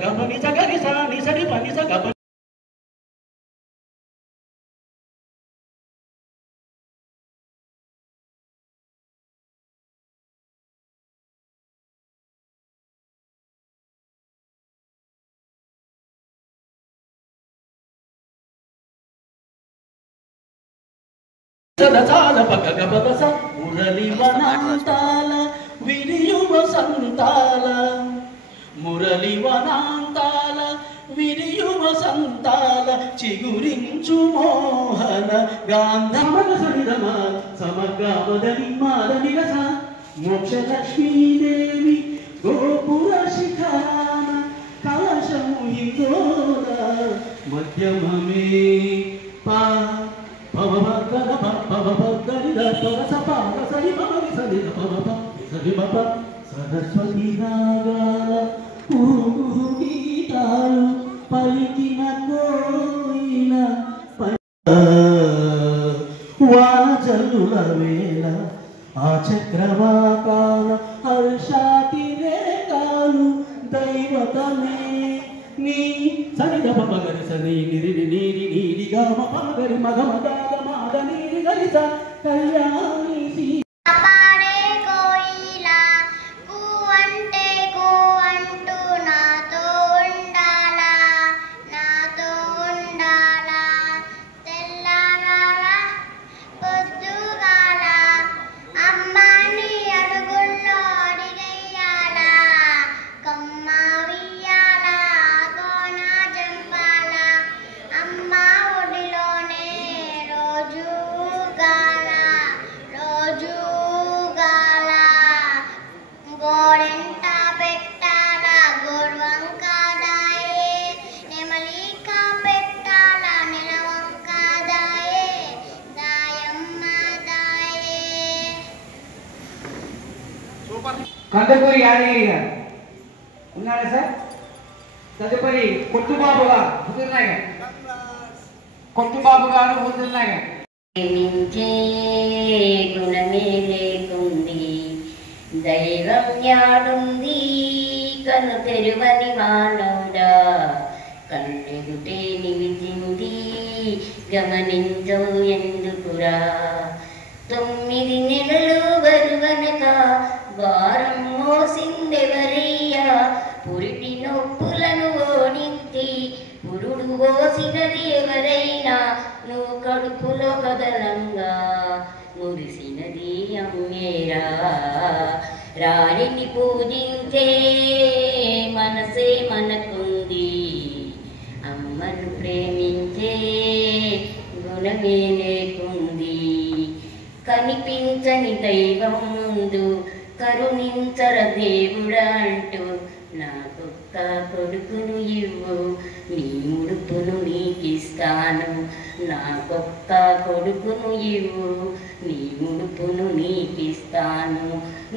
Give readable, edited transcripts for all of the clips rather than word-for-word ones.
గపని సగరి సా నిసరి పని సగపని సదసాల పగగబదస మురళి వనాంతాల విరియువ సంతాల మురళి వనాంతాల విరియువ సంతాల చిగురించు మోహన గాంధమన సరిరమ సమగ్రామదని మాదని రస మోక్ష లక్ష్మీదేవి గోపుర శిఖరాన కలశము హిందోద మధ్యమమే పా సరస్వతి రాగాల గీతాలు పలికిన కోయిల వానజల్లుల వేళ ఆ చక్రవాకాల హర్షాతి రేఖాలు దైవతమే నీ సరిగ పమగరి సని నిరి నీరి నీరి గమ పమగరి మగ మగ మాద నీరి గరిస కళ్యాణి కందకూరి యాదగిరి గారు ఉన్నారా సార్? తదుపరి కొట్టుబాబు గారు హుజూర్నగర్. కొట్టుబాబు గారు హుజూర్నగర్. గుణమే లేకుంది దైవం యాడుంది కను తెరువని మానవుడా కన్నెగుటే నిలిచింది గమనించవు ఎందుకురా 9 నెలలు బరువనక భారం మోసిందెవరయ్యా పురిటి నొప్పులను ఓడించి పురుడు పోసినది ఎవరైనా నువ్వు కడుపులో కదలంగా మురిసినది అమ్మేరా రాణిని పూజించే మనసే మనకుంది అమ్మను ప్రేమించే గుణమే లేకుంది కనిపించని దైవం ముందు కరుణించర దేవుడా అంటూ నాకొక్క కొడుకును ఇవ్వు నీ ముడుపును నీకిస్తాను నాకొక్క కొడుకును ఇవ్వు నీ ముడుపును నీకిస్తాను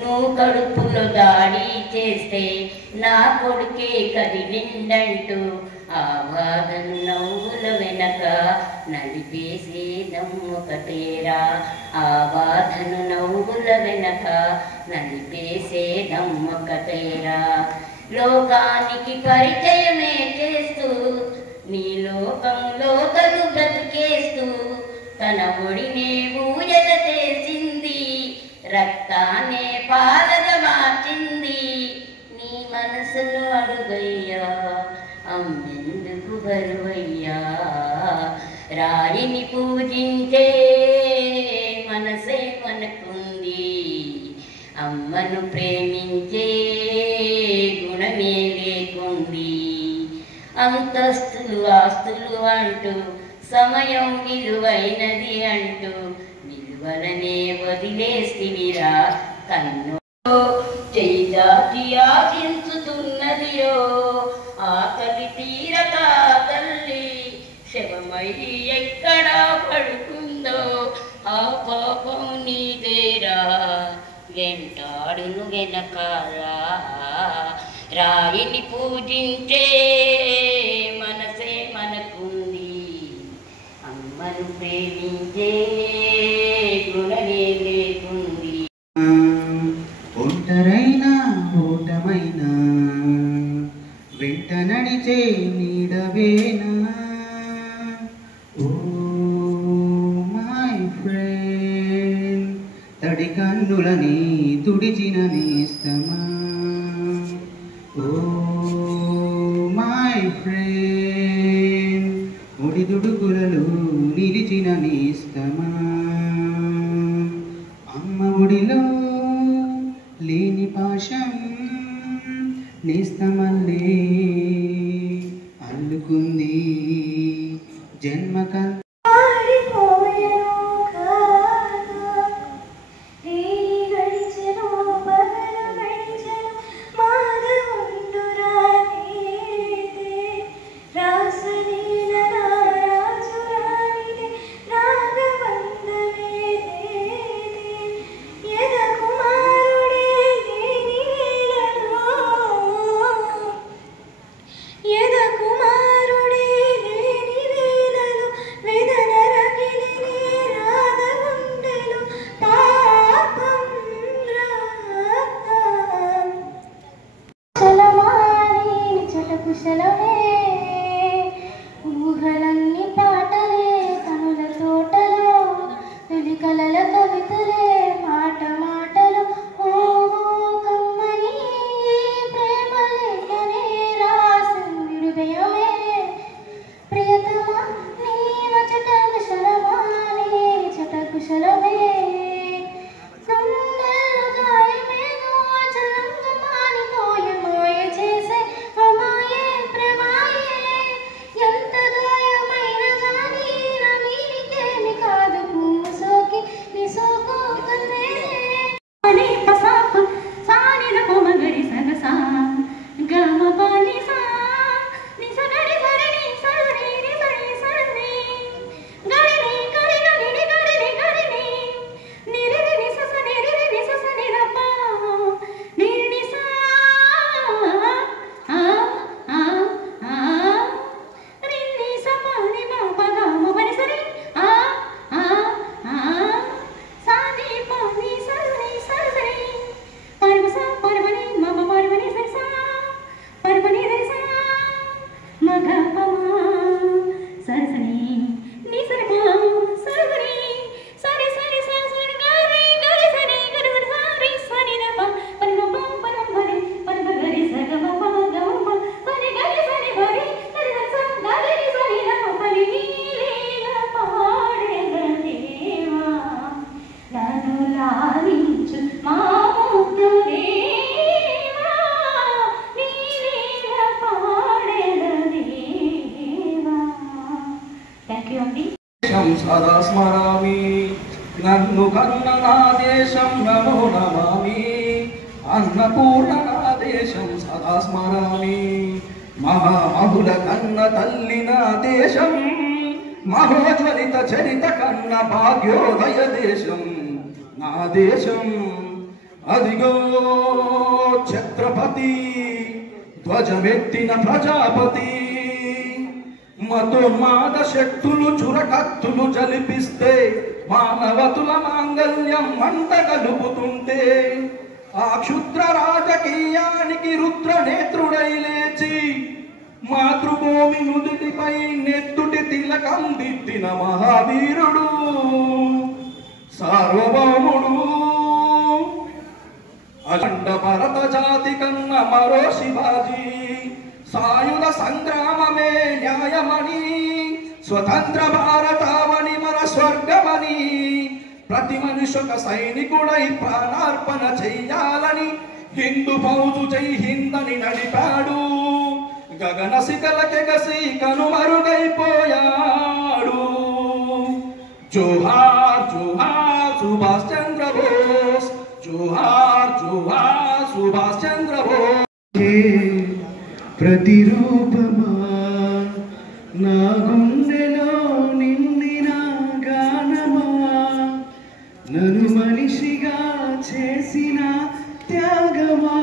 నువ్వు కడుపులో దాడి చేస్తే నా కొడుకే కదిలిండంటూ ఆ బాధను నవ్వుల వెనక నలిపేసే నమ్మొకటేరా ఆ బాధను నవ్వుల వెనక నలిపేసే నమ్మొకటేరా లోకానికి పరిచయమే చేస్తూ నీ లోకంలో తను బ్రతికేస్తూ తన ఒడినే ఊయల చేసింది రక్తాన్నే పాలగా మార్చింది నీ మనసును అడుగయ్యా అమ్మెందుకు బరువయ్యా రాణిని పూజించే మనసే మనకుంది అమ్మను ప్రేమించే గుణమే లేకుంది అంతస్తులు ఆస్తులు అంటూ సమయం విలువైనది అంటూ విలువలనే వదిలేస్తివిరా కన్ను చేజాతి ఆశించుతున్నదియో ఆకలి తీరక తల్లి శవమై ఎక్కడా పడుకుందో ఆ పాపం నీదేరా వెంటాడును వెనకారా రాయిని పూజించే మనసే మనకుంది అమ్మను ప్రేమించే గుణమే లేకుంది ఒంటరైనా ఓటమైనా వెంటనే తడి కన్నులని తుడిచిన నేస్తమా ఓ మై ఫ్రెండ్ ఒడిదుడుకులలో నిలిచిన నేస్తమా అమ్మ ఒడిలో లేని పాశం నేస్తమల్లే అల్లుకుంది జన్మక సదా స్మరామి నన్ను కన్న నా దేశం నమో నమామి అన్నపూర్ణ నా దేశం సదా స్మరామి మహామహుల కన్న తల్లి నా దేశం మహోజ్వలిత చరిత కన్న భాగ్యోదయ దేశం నా దేశం అదిగో ఛత్రపతి ధ్వజమెత్తిన ప్రజాపతి మతోన్మాద శక్తులు చురకత్తులు జలిపిస్తే మానవతుల మాంగల్యం మంట కలుపుతుంటే ఆ క్షుద్ర రాజకీయానికి రుద్ర నేత్రుడై లేచి మాతృభూమి నుదుటిపై నెత్తుటి తిలకం దిద్దిన మహావీరుడు సార్వభౌముడు అఖండ భరత జాతి కన్న మరో శివాజీ సాయుధ సంగ్రామమే న్యాయమని స్వతంత్ర భారతావని మన స్వర్గమని ప్రతి మనిషొక సైనికుడై ప్రాణార్పణ చెయ్యాలని హిందూ ఫౌజు జై హిందని నడిపాడు గగన శిఖలకెగసి కనుమరుగైపోయాడు జోహార్ జోహార్ సుభాష్ చంద్ర బోస్ జోహార్ జోహార్ సుభాష్ చంద్ర బోస్ ప్రతిరూపమా నా గుండెలో నిండిన గానమా నన్ను మనిషిగా చేసిన త్యాగమా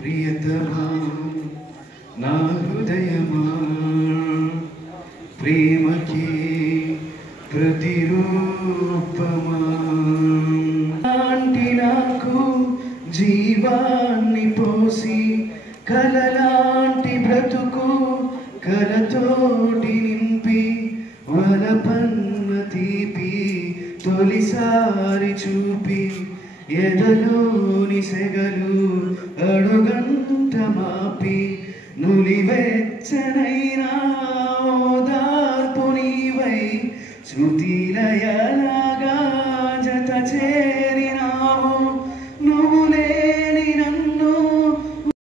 ప్రియతమా నా హృదయమా ప్రేమకి ప్రతిరూపమా లాంటి నాకు జీవాన్ని పోసి కలలాంటి బ్రతుకు కలతోటి నింపి వలపన్న తీపి తొలి తొలిసారి చూపి ఎదలోని సెగలు అడుగంట మాపి నులివెచ్చనైనా ఓదార్పు నీవై శృతిలయలాగా